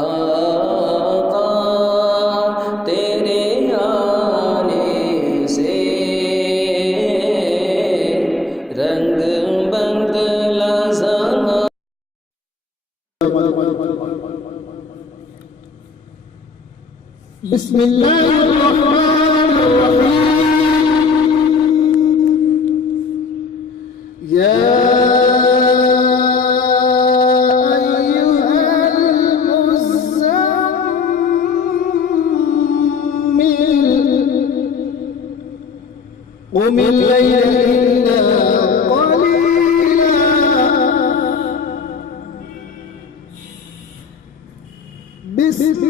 آقا تیرے آنے سے رنگ بدلا زمانہ. بسم الله الرحمن الرحيم. يا أيها المزمل قم الليل إلا قليلا بسم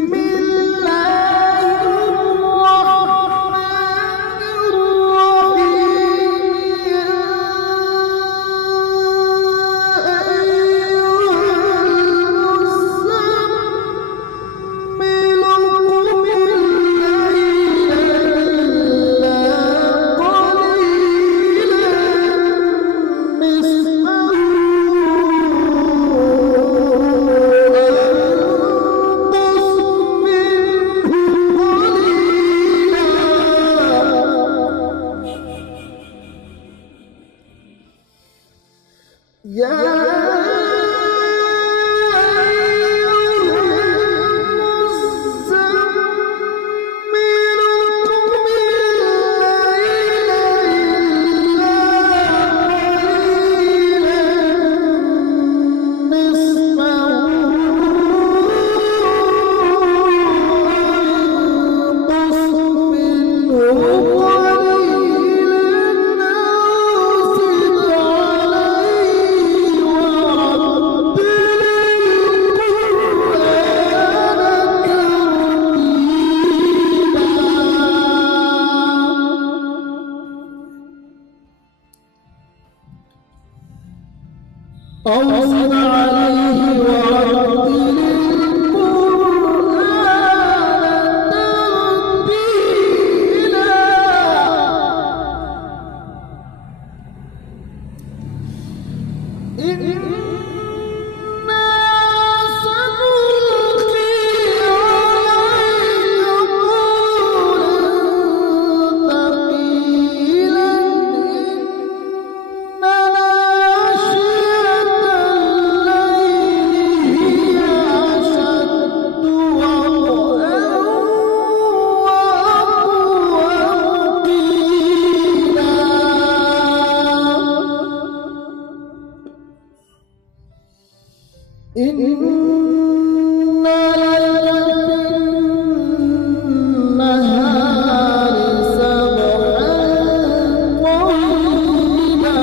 أوصل عليه ورتل القرآن ترتيلا. إنا سنلقي عليك قولا ثقيلا. إن لك في النهار سبحا طويلا.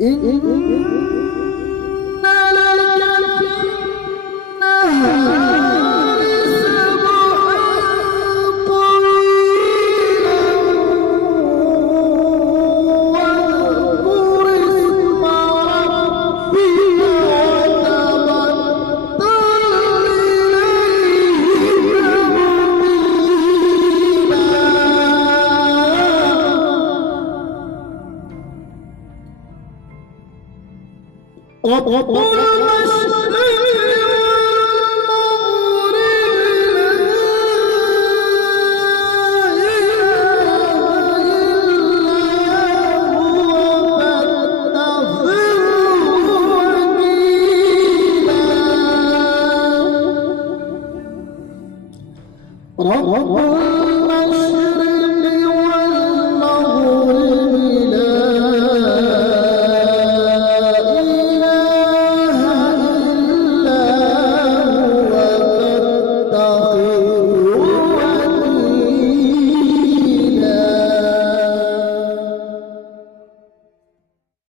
إن لك في النهار سبحا طويلا. واذكر اسم ربك وتبتل إليه تبتيلا. رب المشرق والمغرب لا إله إلا هو فاتخذه وكيلا. رب المشرق